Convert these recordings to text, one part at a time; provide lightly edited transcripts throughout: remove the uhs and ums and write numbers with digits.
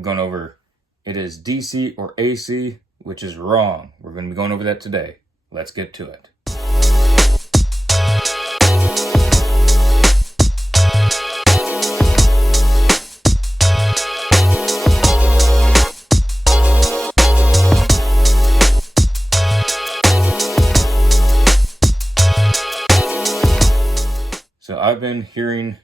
we're going over it is DC or AC, which is wrong. We're going to be going over that today. Let's get to it. So I've been hearing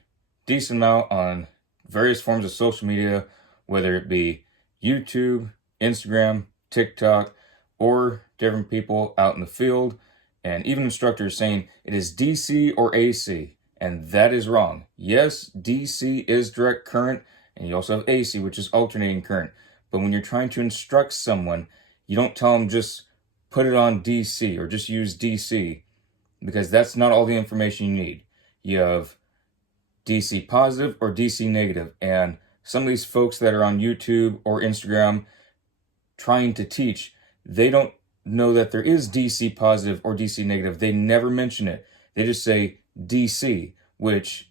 decent amount on various forms of social media, whether it be YouTube, Instagram, TikTok, or different people out in the field, and even instructors saying it is DC or AC, and that is wrong. Yes, DC is direct current, and you also have AC, which is alternating current. But when you're trying to instruct someone, you don't tell them just put it on DC or just use DC, because that's not all the information you need. You have DC positive or DC negative, and some of these folks that are on YouTube or Instagram trying to teach, they don't know that there is DC positive or DC negative. They never mention it. They just say DC, which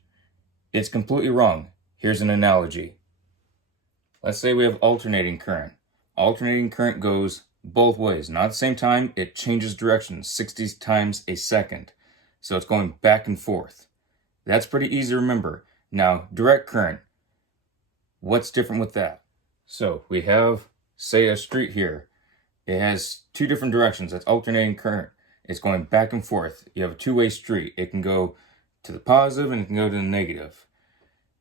it's completely wrong. Here's an analogy. Let's say we have alternating current. Alternating current goes both ways. Not at the same time, it changes direction 60 times a second. So it's going back and forth. That's pretty easy to remember. Now, direct current, what's different with that? So we have, say, a street here. It has two different directions. That's alternating current. It's going back and forth. You have a two-way street. It can go to the positive and it can go to the negative.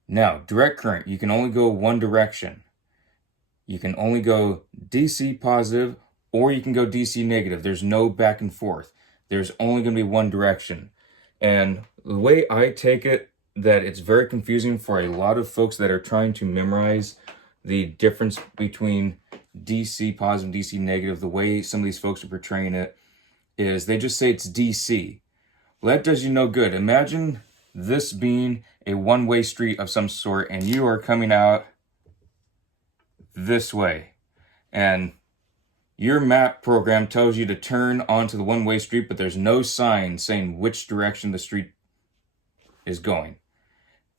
Now, direct current, you can only go one direction. You can only go DC positive or you can go DC negative. There's no back and forth. There's only going to be one direction. And the way I take it, that it's very confusing for a lot of folks that are trying to memorize the difference between DC positive and DC negative. The way some of these folks are portraying it is they just say it's DC. Well, that does you no good. Imagine this being a one-way street of some sort and you are coming out this way. And your map program tells you to turn onto the one-way street, but there's no sign saying which direction the street is going.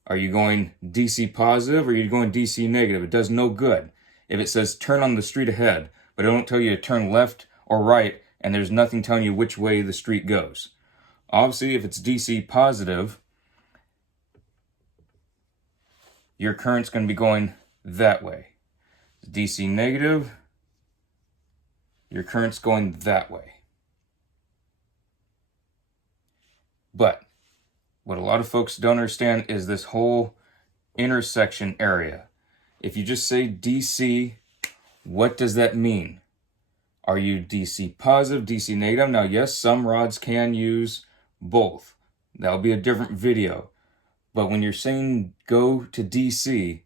Are you going DC positive or are you going DC negative? It does no good. If it says turn on the street ahead, but it don't tell you to turn left or right, and there's nothing telling you which way the street goes. Obviously, if it's DC positive, your current's going to be going that way. DC negative, your current's going that way. But what a lot of folks don't understand is this whole intersection area. If you just say DC, what does that mean? Are you DC positive, DC negative? Now, yes, some rods can use both. That'll be a different video. But when you're saying go to DC,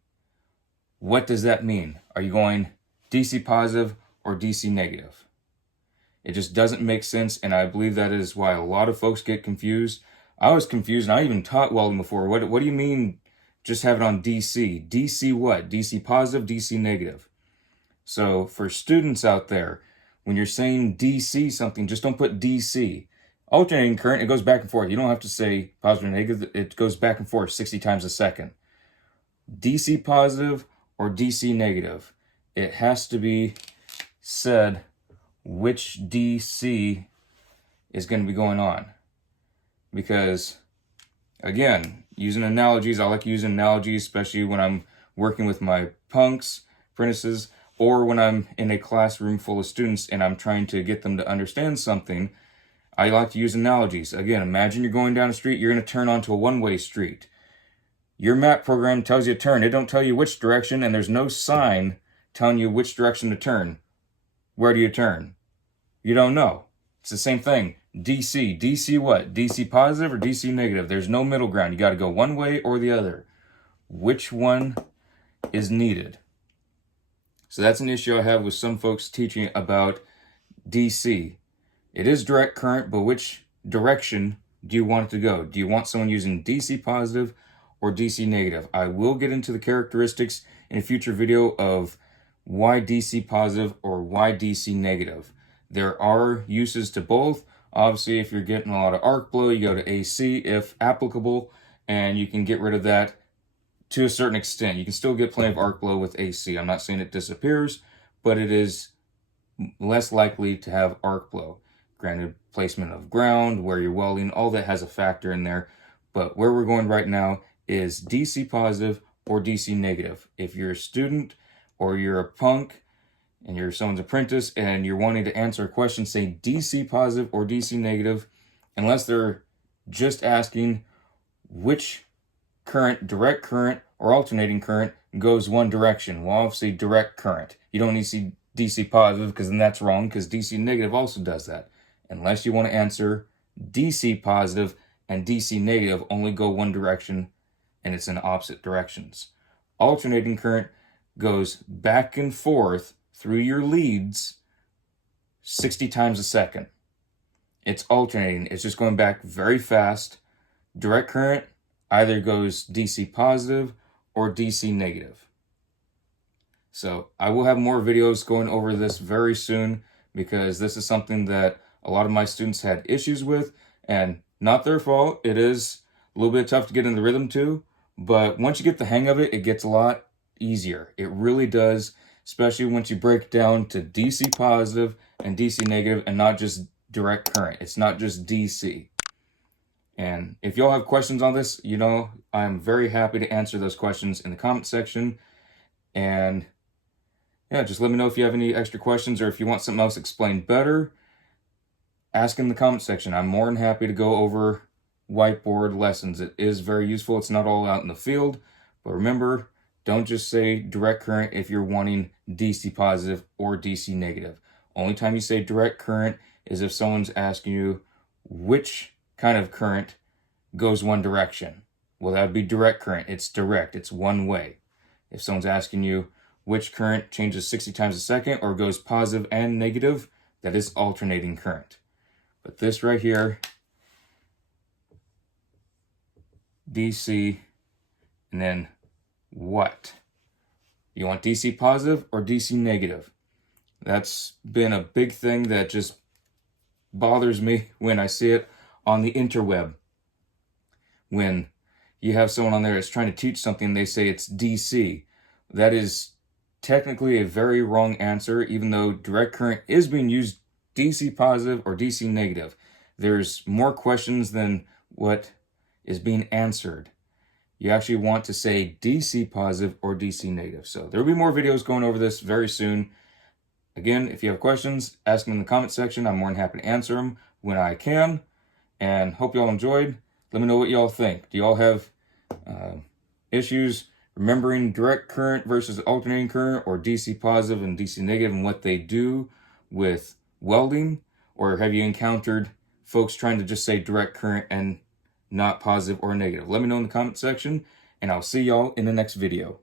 what does that mean? Are you going DC positive or DC negative? It just doesn't make sense, and I believe that is why a lot of folks get confused. I was confused, and I even taught welding before. What do you mean just have it on DC? DC what? DC positive, DC negative? So for students out there, when you're saying DC something, just don't put DC. Alternating current, it goes back and forth. You don't have to say positive or negative. It goes back and forth 60 times a second. DC positive or DC negative. It has to be said which DC is going to be going on. Because, again, using analogies, I like using analogies, especially when I'm working with my punks, apprentices, or when I'm in a classroom full of students and I'm trying to get them to understand something. I like to use analogies. Again, imagine you're going down a street, you're going to turn onto a one-way street. Your map program tells you to turn. It don't tell you which direction, and there's no sign telling you which direction to turn. Where do you turn? You don't know. It's the same thing. DC. DC what? DC positive or DC negative? There's no middle ground. You got to go one way or the other. Which one is needed? So that's an issue I have with some folks teaching about DC. It is direct current, but which direction do you want it to go? Do you want someone using DC positive or DC negative? I will get into the characteristics in a future video of why DC positive or why DC negative. There are uses to both. Obviously, if you're getting a lot of arc flow, you go to AC if applicable, and you can get rid of that to a certain extent. You can still get plenty of arc flow with AC. I'm not saying it disappears, but it is less likely to have arc flow. Granted, placement of ground, where you're welding, all that has a factor in there. But where we're going right now is DC positive or DC negative. If you're a student or you're a punk and you're someone's apprentice and you're wanting to answer a question, say DC positive or DC negative, unless they're just asking which current, direct current or alternating current, goes one direction. Well, obviously direct current. You don't need to see DC positive, because then that's wrong, because DC negative also does that. Unless you want to answer DC positive and DC negative only go one direction and it's in opposite directions. Alternating current goes back and forth through your leads 60 times a second. It's alternating. It's just going back very fast. Direct current either goes DC positive or DC negative. So I will have more videos going over this very soon, because this is something that a lot of my students had issues with, and not their fault. It is a little bit tough to get in the rhythm too, but once you get the hang of it, it gets a lot easier. It really does, especially once you break down to DC positive and DC negative and not just direct current. It's not just DC. And if y'all have questions on this, you know, I'm very happy to answer those questions in the comment section. And yeah, just let me know if you have any extra questions, or if you want something else explained better, ask in the comment section. I'm more than happy to go over whiteboard lessons. It is very useful. It's not all out in the field, but remember, don't just say direct current if you're wanting DC positive or DC negative. Only time you say direct current is if someone's asking you which kind of current goes one direction. Well, that would be direct current. It's direct. It's one way. If someone's asking you which current changes 60 times a second or goes positive and negative, that is alternating current. But this right here, DC, and then what? You want DC positive or DC negative? That's been a big thing that just bothers me when I see it on the interweb. When you have someone on there that's trying to teach something, they say it's DC. That is technically a very wrong answer, even though direct current is being used DC positive or DC negative. There's more questions than what is being answered. You actually want to say DC positive or DC negative. So there will be more videos going over this very soon. Again, if you have questions, ask them in the comment section. I'm more than happy to answer them when I can. And hope y'all enjoyed. Let me know what y'all think. Do y'all have issues remembering direct current versus alternating current, or DC positive and DC negative, and what they do with welding? Or have you encountered folks trying to just say direct current and not positive or negative? Let me know in the comment section, and I'll see y'all in the next video.